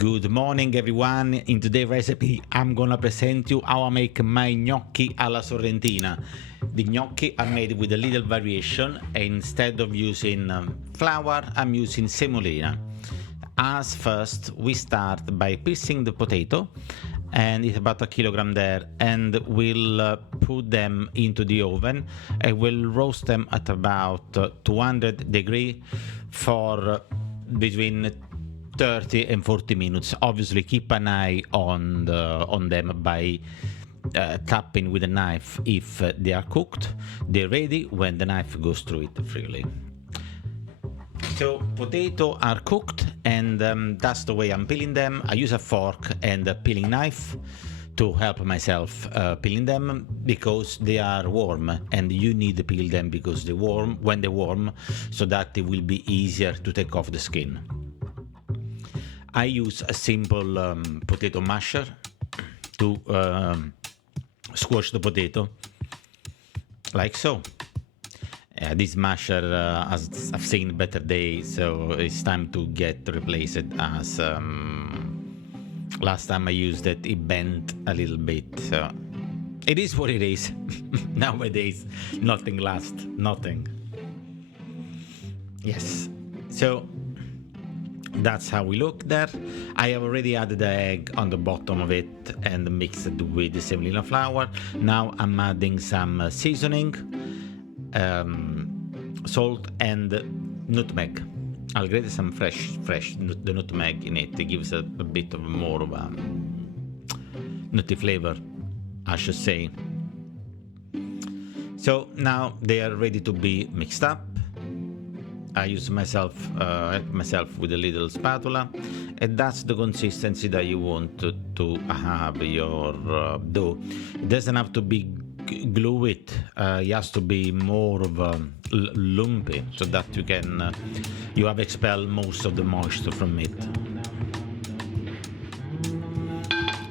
Good morning everyone. In today's recipe I'm gonna present you how I make my gnocchi alla sorrentina. The gnocchi are made with a little variation. Instead of using flour, I'm using semolina. As first we start by piecing the potato, and it's about 1 kilogram there, and we'll put them into the oven and we'll roast them at about 200 degrees for between 30 and 40 minutes. Obviously keep an eye on them by tapping with a knife if they are cooked. They're ready when the knife goes through it freely. So potato are cooked, and that's the way I'm peeling them. I use a fork and a peeling knife to help myself peeling them because they are warm, and you need to peel them because they're warm when they're warm, so that it will be easier to take off the skin. I use a simple potato masher to squash the potato, like so. This masher has I've seen better days, so it's time to get replaced, as last time I used it bent a little bit. So it is what it is. Nowadays nothing lasts, nothing. Yes, so that's how we look there. I have already added the egg on the bottom of it and mixed it with the semolina flour. Now I'm adding some seasoning, salt and nutmeg. I'll grate some fresh the nutmeg in it. It gives a bit of more of a nutty flavor, I should say. So now they are ready to be mixed up. I use help myself with a little spatula, and that's the consistency that you want to have your dough. It doesn't have to be gluey. It has to be more of a lumpy, so that you have expelled most of the moisture from it.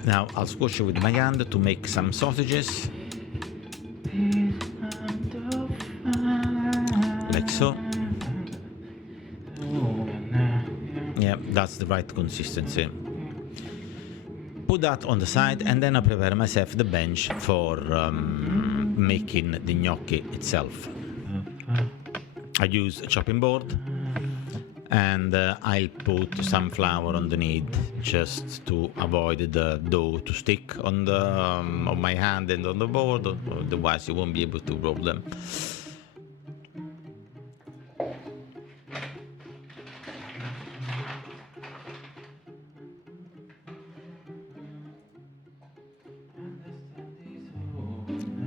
Now I'll squash it with my hand to make some sausages, like so. Yeah, that's the right consistency. Put that on the side, and then I prepare myself the bench for making the gnocchi itself. I use a chopping board, and I'll put some flour underneath just to avoid the dough to stick on my hand and on the board, otherwise you won't be able to roll them.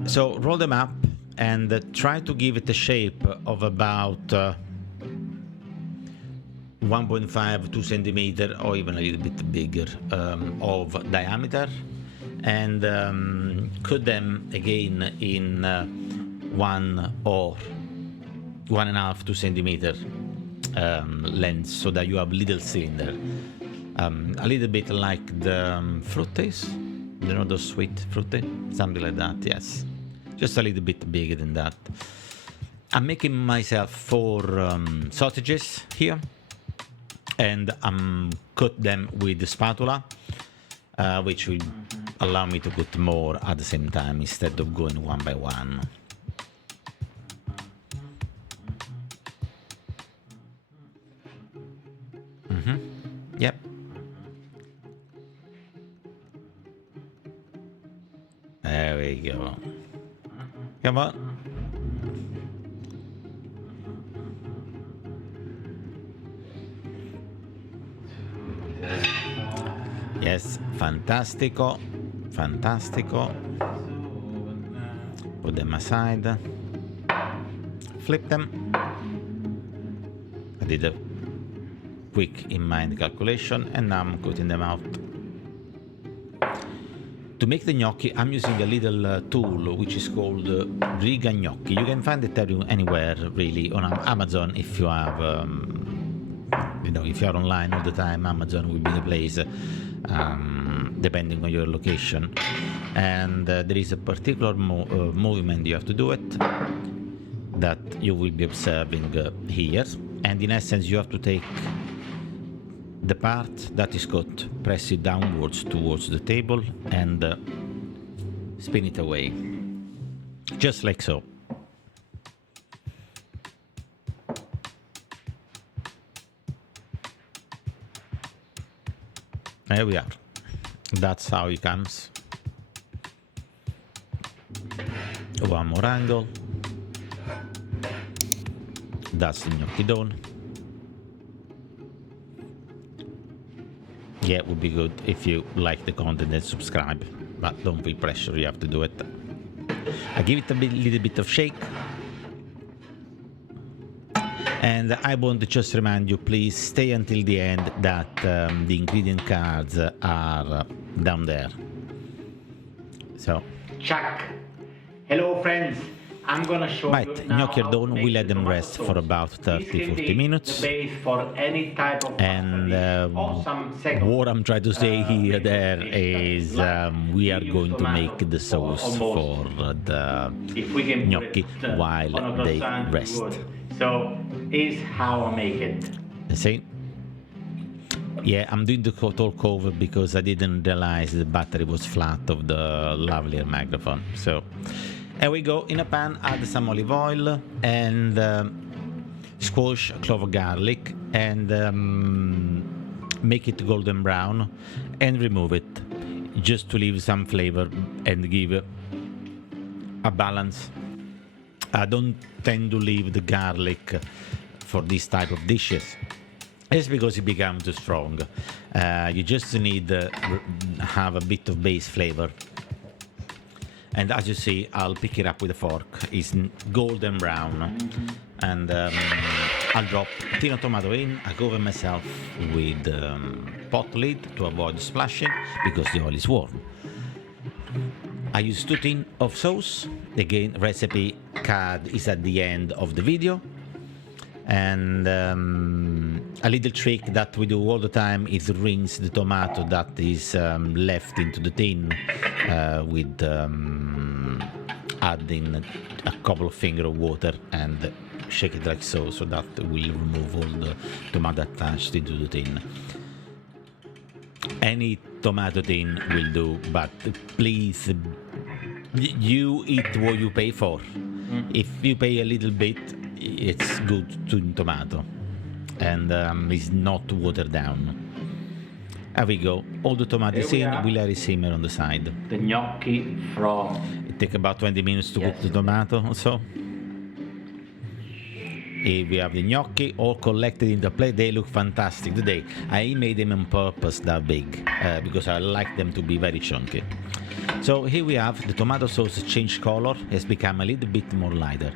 So roll them up and try to give it a shape of about 1.5 2 centimeter, or even a little bit bigger, of diameter, and cut them again in 1 or 1.5 2 centimeter length, so that you have little cylinder, a little bit like the fruities, you know, those sweet fruity, something like that. Yes. Just a little bit bigger than that. I'm making myself 4 sausages here, and I'm cut them with the spatula, which will allow me to put more at the same time instead of going one by one. Yep. There we go. Come on. Yes, fantastico, fantastico. Put them aside. Flip them. I did a quick in mind calculation, and now I'm cutting them out. To make the gnocchi, I'm using a little tool which is called Riga Gnocchi. You can find it anywhere, really, on Amazon. If you have, if you're online all the time, Amazon will be the place, depending on your location. And there is a particular movement you have to do it that you will be observing here. And in essence, you have to take the part that is cooked, press it downwards towards the table and spin it away, just like so. There we are. That's how it comes. One more angle. That's the gnocchi done. Yeah, it would be good if you like the content and subscribe, but don't feel pressure, you have to do it. I give it a little bit of shake. And I want to just remind you, please stay until the end, that the ingredient cards are down there. So. Chuck. Hello friends. I'm gonna show right, you now gnocchi are done. We let them rest sauce. for about 30-40 minutes. The base for any type of And what I'm trying to say here there is we are going to make the sauce for the gnocchi while they rest. So is how I make it. See? Yeah, I'm doing the total cover because I didn't realize the battery was flat of the lavalier microphone. So here we go. In a pan, add some olive oil and squash a clove of garlic and make it golden brown and remove it just to leave some flavor and give a balance. I don't tend to leave the garlic for this type of dishes. It's because it becomes too strong. You just need to have a bit of base flavor. And as you see, I'll pick it up with a fork. It's golden brown. And I'll drop tino tomato in. I cover myself with pot lid to avoid splashing because the oil is warm. I use 2 tins of sauce. Again, recipe card is at the end of the video. And a little trick that we do all the time is rinse the tomato that is left into the tin with adding a couple of fingers of water and shake it like so that will remove all the tomato attached into the tin. Any tomato tin will do, but please, you eat what you pay for. If you pay a little bit, it's good to tomato and it's not watered down. Here we go. All the tomatoes in, we let it simmer on the side. The gnocchi from... It takes about 20 minutes to cook the tomato or so. Here we have the gnocchi all collected in the plate. They look fantastic today. I made them on purpose that big because I like them to be very chunky. So here we have the tomato sauce changed color, has become a little bit more lighter.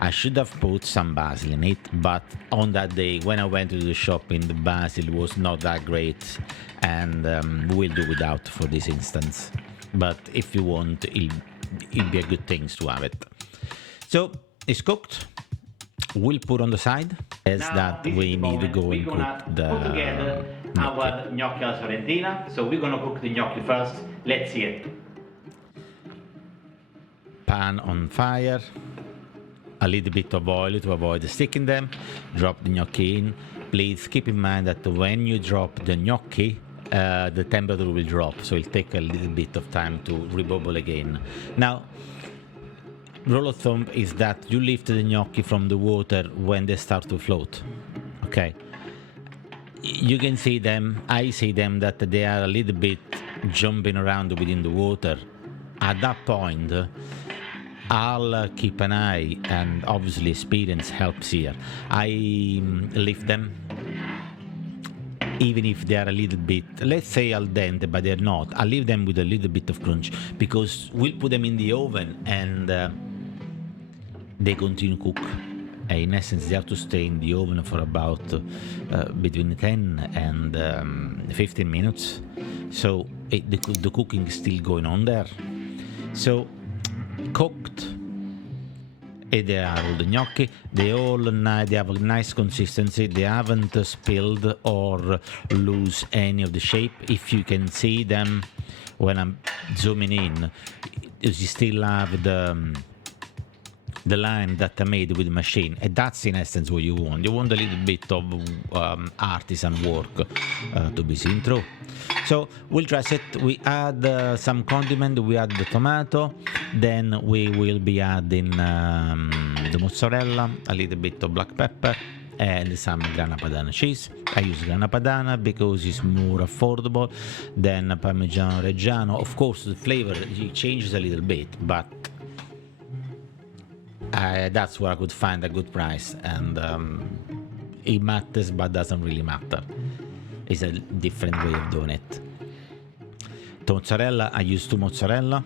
I should have put some basil in it, but on that day when I went to the shopping, the basil was not that great, and we'll do without for this instance. But if you want, it'll be a good thing to have it. So it's cooked. We'll put on the side as now, that we need to go and cook the put together our gnocchi alla sorrentina. So we're gonna cook the gnocchi first. Let's see it. Pan on fire, a little bit of oil to avoid sticking them, drop the gnocchi in. Please keep in mind that when you drop the gnocchi, the temperature will drop, so it'll take a little bit of time to rebubble again. Now, rule of thumb is that you lift the gnocchi from the water when they start to float, okay? You can see them, I see them, that they are a little bit jumping around within the water. At that point, I'll keep an eye, and obviously experience helps here. I lift them, even if they are a little bit, let's say al dente, but they're not. I leave them with a little bit of crunch, because we'll put them in the oven and they continue to cook. In essence, they have to stay in the oven for about between 10 and 15 minutes. So the cooking is still going on there. So cooked, and they are all the gnocchi. They have a nice consistency. They haven't spilled or lose any of the shape. If you can see them when I'm zooming in, you still have the line that I made with the machine, and that's in essence what you want. You want a little bit of artisan work to be seen through. So we'll dress it. We add some condiment. We add the tomato. Then we will be adding the mozzarella, a little bit of black pepper, and some Grana Padano cheese. I use Grana Padano because it's more affordable than Parmigiano Reggiano. Of course, the flavor changes a little bit, but that's where I could find a good price, and it matters, but doesn't really matter. It's a different way of doing it. The mozzarella, I use 2 mozzarella.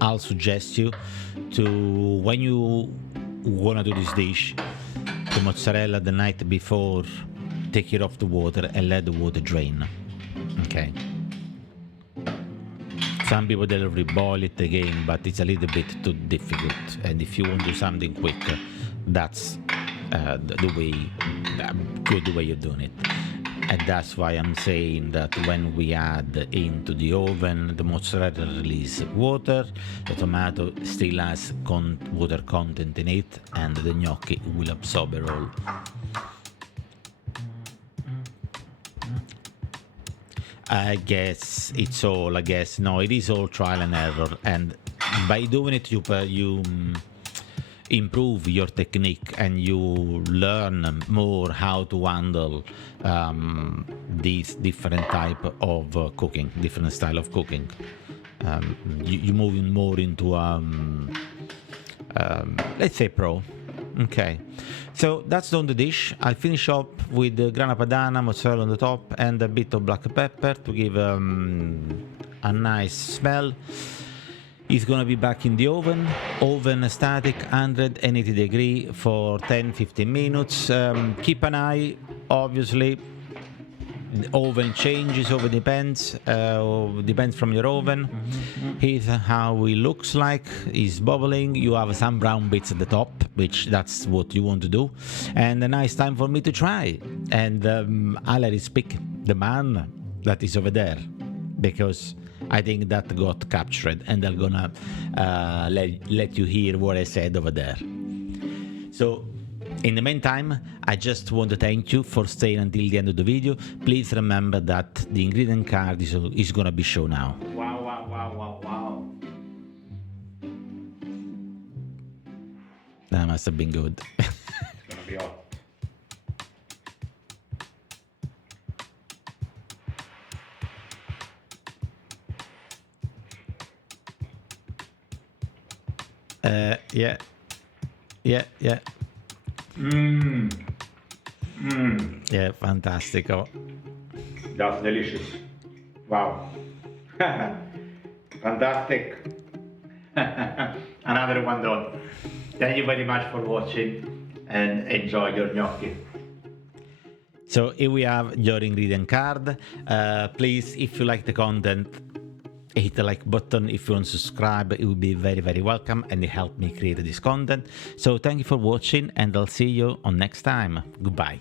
I'll suggest you to, when you wanna do this dish, the mozzarella the night before, take it off the water and let the water drain. Okay. Some people they'll reboil it again, but it's a little bit too difficult. And if you want to do something quick, that's the way you're doing it. And that's why I'm saying that when we add into the oven, the mozzarella release water, the tomato still has water content in it, and the gnocchi will absorb it all. I guess it's all, no, it is all trial and error, and by doing it you improve your technique and you learn more how to handle these different type of cooking, different style of cooking. You moving more into let's say pro. Okay, so that's done the dish. I'll finish up with the Grana Padano, mozzarella on the top, and a bit of black pepper to give a nice smell. It's gonna be back in the oven static, 180 degree for 10-15 minutes. Keep an eye, obviously. The oven changes, depends from your oven. Here's how it looks like. It's bubbling. You have some brown bits at the top, which that's what you want to do. And a nice time for me to try. And I'll let it speak, the man that is over there, because I think that got captured, and they're gonna let you hear what I said over there. So in the meantime, I just want to thank you for staying until the end of the video. Please remember that the ingredient card is gonna be shown now. Wow, wow, wow, wow, wow. That must have been good. It's gonna be hot. Yeah. Yeah, fantastico. That's delicious. Wow. Fantastic. Another one done. Thank you very much for watching, and enjoy your gnocchi. So here we have your ingredient card. Please, if you like the content, hit the like button. If you want to subscribe, it would be very, very welcome, and it helped me create this content. So thank you for watching, and I'll see you on next time. Goodbye.